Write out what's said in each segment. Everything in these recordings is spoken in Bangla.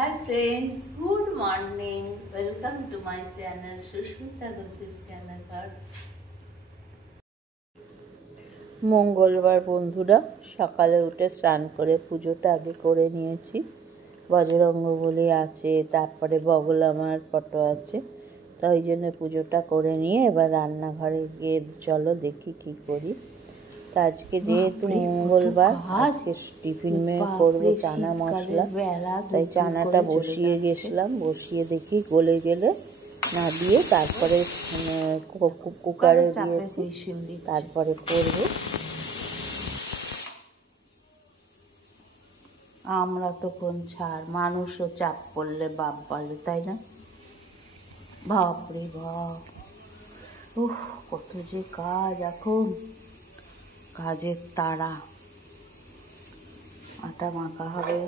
Hi friends, good morning. Welcome to my channel Sushmita Ghosh's Canada. মঙ্গলবার বন্ধুরা, সকালে উঠে স্নান করে পুজোটা আগে করে নিয়েছি। বজরঙ্গবলী আছে, তারপরে বগলামার ফটো আছে, তো ওই জন্য পুজোটা করে নিয়ে এবার রান্নাঘরে গিয়ে চলো দেখি কি করি। তো আজকে যেহেতু মঙ্গলবার, আজকে টিফিন করবো চানা মশলা, তাই চানাটা বসিয়ে গেছিলাম। বসিয়ে দেখি গলে গেলে না দিয়ে তারপরে কুকারে দিয়েছি, তারপরে করবো। আমরা তো কোন ছাড়, মানুষও চাপ পড়লে বাপ বলে, তাই না? বাপরে বাপ, কত যে কাজ এখন, কাজের তাড়া। আটা মাখা হবে,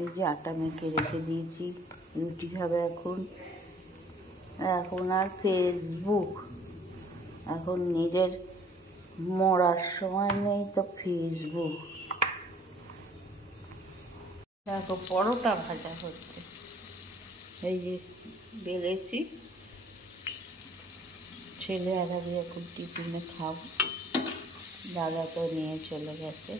এই যে আটা মেখে রেখে দিয়েছি, রুটি হবে এখন। এখন আর ফেসবুক, এখন নিজের মরার সময় নেই তো ফেসবুক। দেখো পরোটা ভাজা হচ্ছে, এই যে বেলেছি, ছেলে আর আমি এখন টিফিনে খাবো। দাদা তো নিয়ে চলে গেছে।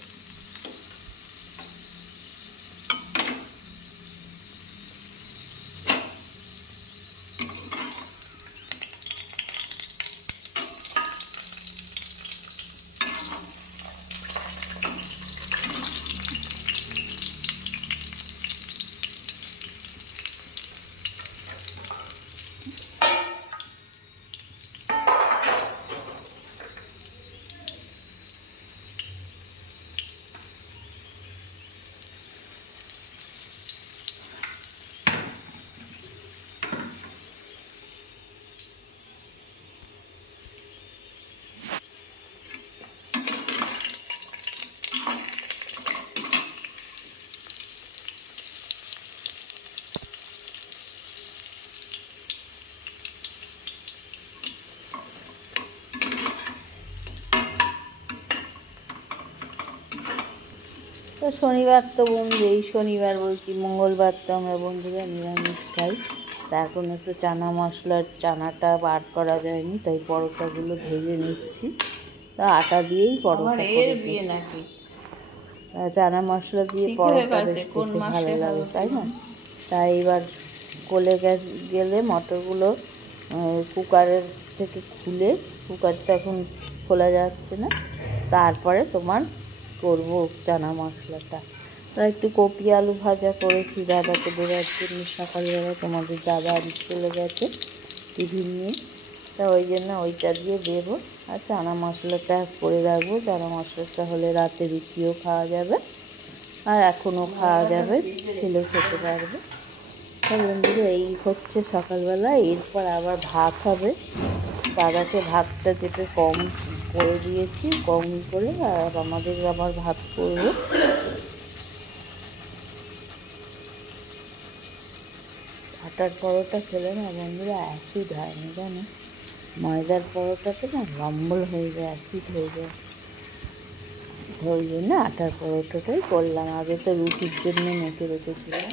তো শনিবার তো এই শনিবার বলছি, মঙ্গলবার তো আমরা বন্ধুরা নিরামিষ খাই। তা এখন একটু চানা মশলার চানাটা বার করা যায়নি, তাই পরোটাগুলো ভেজে নিচ্ছি। তা আটা দিয়েই পরোটা করেছি, চানা মশলা দিয়ে পরোটা বেশ খেতে ভালো লাগে, তাই না? তাই এবার গলে গেলে মটরগুলো কুকারের থেকে খুলে, কুকারটা এখন খোলা যাচ্ছে না, তারপরে তোমার করবো চানা মশলাটা। তা একটু কপি আলু ভাজা করেছি দাদাকে দেওয়ার জন্য, সকালবেলা তোমাদের দাদা চলে গেছে টিফিন নিয়ে, তা ওই জন্য ওইটা দিয়ে দেবো। আর চানা মশলাটা করে রাখবো, চানা মশলাটা হলে রাতে রুটিও খাওয়া যাবে আর এখনও খাওয়া যাবে, ছেলে খেতে পারবে। তা বন্ধুরা এই হচ্ছে সকালবেলা। এরপর আবার ভাত হবে, দাদাকে ভাতটা যেটা কম করে দিয়েছি, কম করে, আর আমাদের আবার ভাত করবো। আটার পরোটা খেলে না বন্ধুরা অ্যাসিড হয় না, জানো? ময়দার পরোটাতে না লম্বল হয়ে যায়, অ্যাসিড হয়ে যায়। ওই জন্য আটার পরোটাটাই করলাম। আগে তো রুটির জন্য মেখে রেখেছিলাম।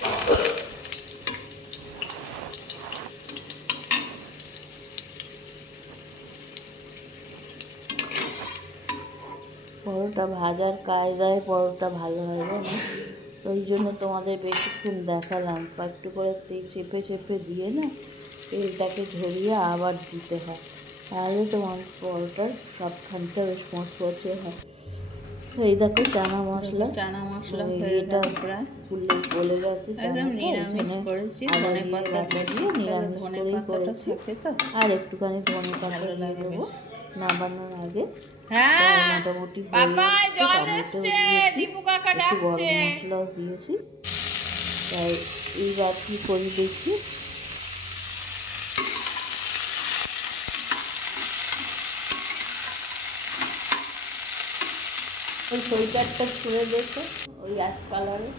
পরোটা ভাজার কায়দায় পরোটা ভালো হয়, জানো? ওই জন্য তোমাদের বেশিক্ষণ দেখালাম। একটু করে চেপে চেপে দিয়ে না তেলটাকে ঝরিয়ে আবার দিতে হয়, তাহলে তোমার পরোটার সবখানটা বেশ মচমচে হয়। এই দেখো চানা মশলা এটা প্রায় গলে গেছে, নিরামিষ করেছি, ধনে পাতা দিয়ে নিরামিষ করেই করেছি। আর একটুখানি ধনে পাতা দিয়ে দেবো নামানোর আগে। মোটামুটি একটু গরম মশলাও দিয়েছি। তাই এইবার কি করি দেখি। ওই সোয়েটারটা ছুঁড়ে দেখো, ওই অ্যাশ কালারে।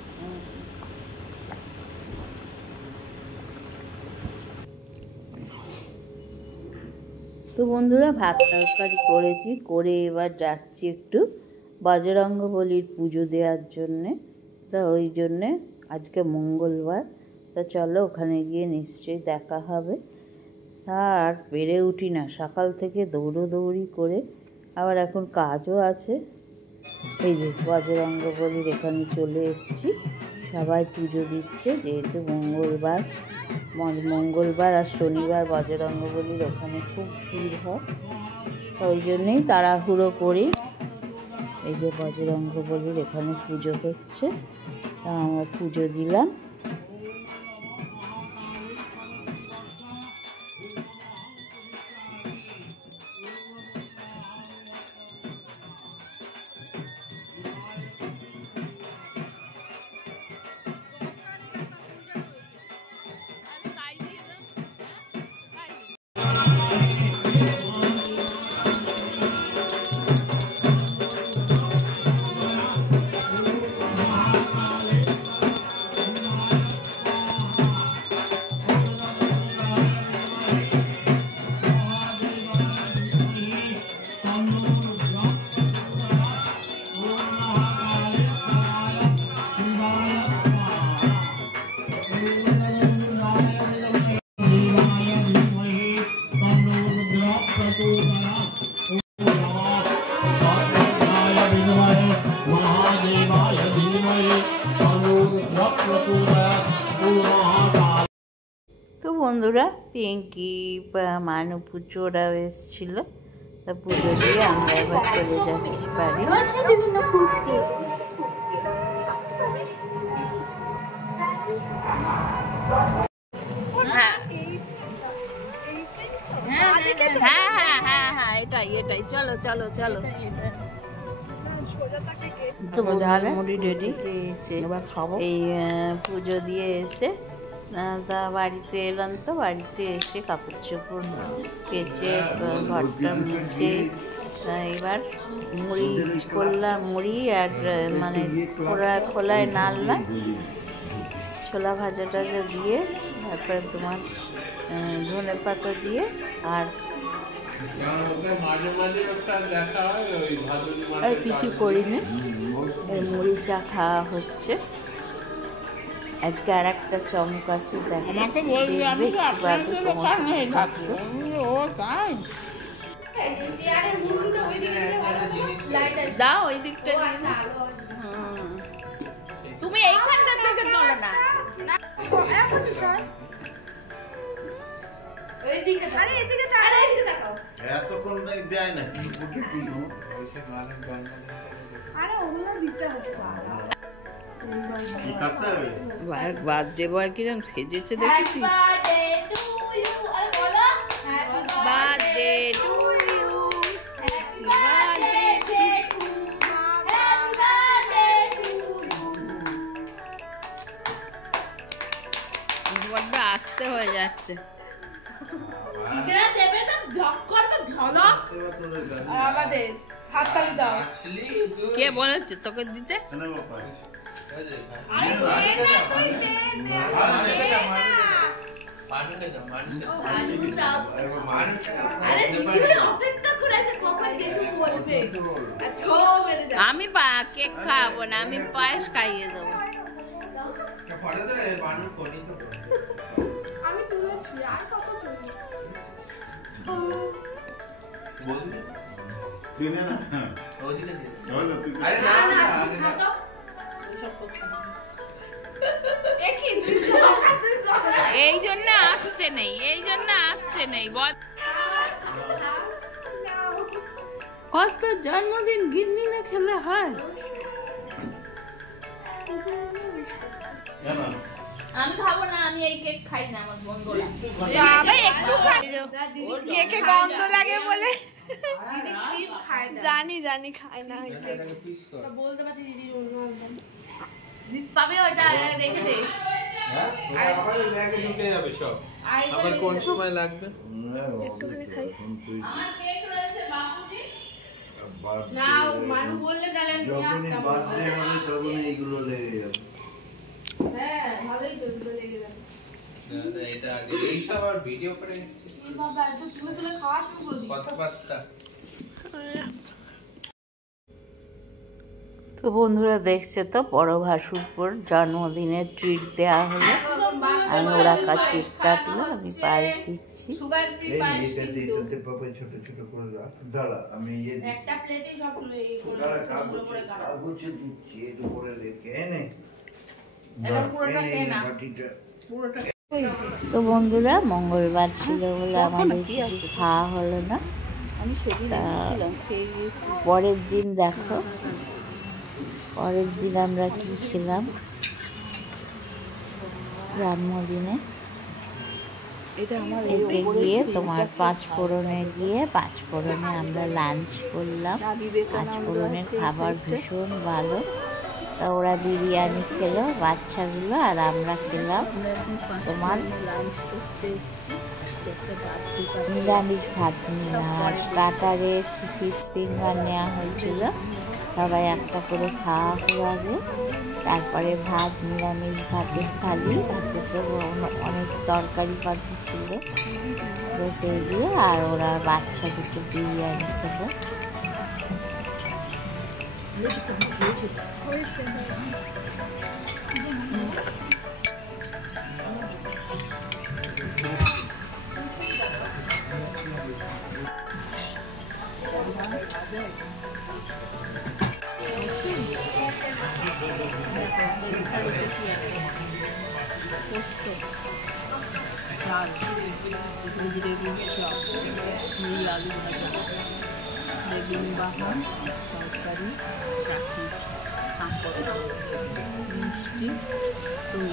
তো বন্ধুরা ভাত তরকারি করেছি, করে এবার যাচ্ছি একটু বজরঙ্গবলীর পুজো দেওয়ার জন্যে। তা ওই জন্যে আজকে মঙ্গলবার। তা চলো ওখানে গিয়ে নিশ্চয়ই দেখা হবে। আর পেরে উঠি না, সকাল থেকে দৌড়োদৌড়ি করে, আবার এখন কাজও আছে। এই যে বজরঙ্গবলীর এখানে চলে এসেছি, সবাই পুজো দিচ্ছে যেহেতু মঙ্গলবার আর শনিবার বজরঙ্গবলীর ওখানে খুব ভিড় হয়, ওই জন্যেই তাড়াহুড়ো করি। এই যে বজরঙ্গবলীর এখানে পুজো হচ্ছে, তা আমরা পুজো দিলাম। তো বন্ধুরা, পিঙ্কি মানু পুজোরাও এসেছিল, তা পুজো দিয়ে আমরা এবার চলে যাচ্ছি বাড়ি। হ্যাঁ এটাই চলো চলো চলো। তো মুড়ি রেডি, এই পুজো দিয়ে এসে তা বাড়িতে এলাম। তো বাড়িতে এসে কাপড় চোপড় কেচে ঘরটা মুছে এবার মুড়ি করলাম, মুড়ি আর মানে খোলায় নাড়লাম, ছোলা ভাজা টাজা দিয়ে, তারপরে তোমার ধনে পাতা দিয়ে আর কিছু করিনি, এই মুড়ি চা খাওয়া হচ্ছে। আজকে আর একটা চমক আছে, দাও ওই দিকটা, তুমি এইখানটা থেকে চলো না, বার্থডে বয় কিরম সেজেছে দেখেছিস? বার্থডে টু ইউ, বড্ড আস্তে হয়ে যাচ্ছে। কে বলেছে তোকে দিতে? আমি কেক খাওয়াবো না, আমি পায়েস খাইয়ে দেবো। আমি তুলেছি আর কত এই জন্য আসতে নেই, এই জন্য আসতে নেই। কত জন্মদিন গিন্নি না খেলে হয়? আমি খাবো না, আমি এই কেক খাই না, আমার বন্ধুরা কেকে গন্ধ লাগে বলে জানি খায় না। বলতে পারছি দিদি পাবে, ওটা রেখে দে। ঢুকে যাবে সব, আবার কোন সময় লাগবে? না মানু বললে তাহলে যখনই বার্থডে হবে তখন এইগুলো লেগে যাবে। হ্যাঁ ভালোই তো লেগে যাবে। এটা আগে এই সব আর ভিডিও করে বাবা এত তুলে খাওয়া শুরু করে দিই। কত পাত্তা। তো বন্ধুরা দেখছে তো বড় ভাসুরপুর জন্মদিনের ট্রিট দেওয়া হলো। আমি ওরা কেক কাটলো, আমি পাশ দিচ্ছি। তো বন্ধুরা মঙ্গলবার ছিল বলে আমাদের কিছু খাওয়া হলো না। পরের দিন দেখো, পরের দিন আমরা কি খেলাম জন্মদিনে। এতে গিয়ে তোমার পাঁচফোড়নে গিয়ে পাঁচফোড়নে আমরা লাঞ্চ করলাম। পাঁচফোড়নের খাবার ভীষণ ভালো। তা ওরা বিরিয়ানি খেলো বাচ্চাগুলো, আর আমরা খেলাম তোমার নিরামিষ ভাত নিলাম। আর স্টার্টারে ফিশ ফিঙ্গার নেওয়া হয়েছিল, সবাই একটা করে খাওয়া হবে। তারপরে ভাত, নিরামিষ ভাতের থালি, তাতে তো অনেক তরকারি পাতি ছিল তো সেই দিয়ে। আর ওরা বাচ্চা দুটো বিরিয়ানি খেলো। পোস্ত, ডাল, ভেজিটেবিল চপ, মুড়ি আলু ভাজা, বেগুন বাহান, তরকারি, চাটনি, পাঁপড়, মিষ্টি, দই।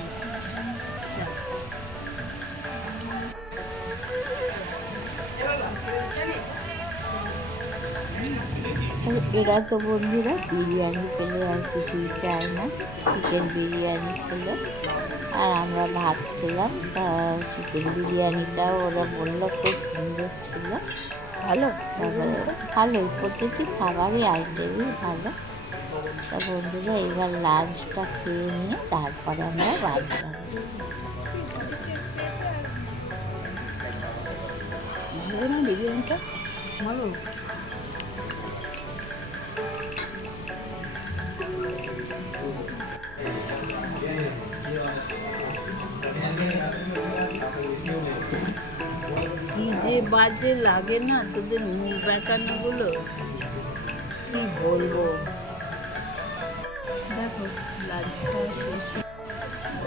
এরা তো বন্ধুরা বিরিয়ানি পেলে আর কিছুই চায় না, চিকেন বিরিয়ানি খেলো। আর আমরা ভাত খেলাম। তা চিকেন বিরিয়ানিটাও ওরা বললো খুব সুন্দর ছিল, ভালো। তারপরে ভালোই, প্রতিটি খাবারই আইটেমই ভালো। তা বন্ধুরা এবার লাঞ্চটা খেয়ে নিয়ে তারপরে আমরা বাড়ি যাবো। ভালো না বিরিয়ানিটা? ভালো। কি যে বাজে লাগে না তোদের মুখ দেখানোগুলো, কি বলবো। দেখো লাঞ্চটা শেষ,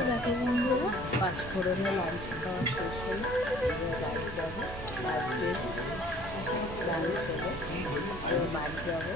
দেখো বন্ধুরা পাঁচফোড়নে লাঞ্চ খাওয়া শেষ হলো। বাড়ি যাবো, বাড়িতে লাঞ্চ হলো, আর বাড়ি যাবো।